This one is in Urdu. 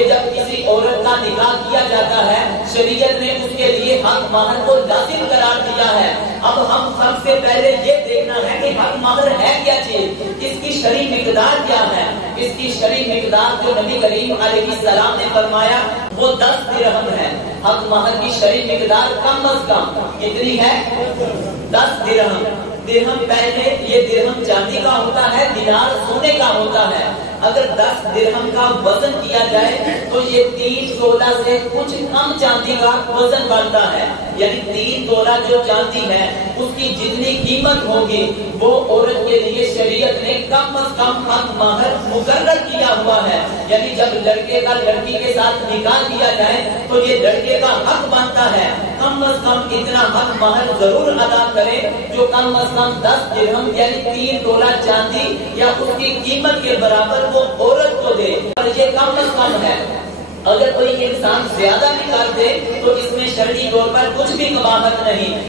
کہ جب کسی عورت کا نکاح کیا جاتا ہے شریعت نے اس کے لیے حق مہر کو لازم قرار دیا ہے۔ اب ہم سب سے پہلے یہ دیکھنا ہے کہ حق مہر ہے کیا چیز، اس کی شرعی مقدار کیا ہے۔ اس کی شرعی مقدار جو نبی کریم علیہ السلام نے فرمایا وہ 10 درہم ہے۔ حق مہر کی شرعی مقدار کم از کم کتنی ہے؟ 10 درہم۔ درہم پہلے یہ درہم چاندی کا ہوتا ہے، دینار سونے کا ہوتا ہے۔ اگر 10 درہم کا وزن کیا جائے تو یہ 3 تولہ سے کچھ کم چاندی کا وزن بنتا ہے، یعنی 3 تولہ جو چاندی ہے اس کی جتنی قیمت ہوگی وہ عورت کے لیے شریعت نے کم از کم حق مہر مقرر کیا ہوا ہے۔ یعنی جب لڑکے کا لڑکی کے ساتھ نکاح کیا جائے تو یہ لڑکے کا حق بنتا ہے کم از کم اتنا حق مہر ضرور ادا کرے جو کم از کم 10 درہم یعنی 3 تولہ چاندی یا اس کی قیمت کے برابر وہ عورت کو دے، اور یہ کم از کم ہے۔ اگر کوئی انسان زیادہ نکال دے تو اس میں شرعی طور پر کچھ بھی قباحت نہیں۔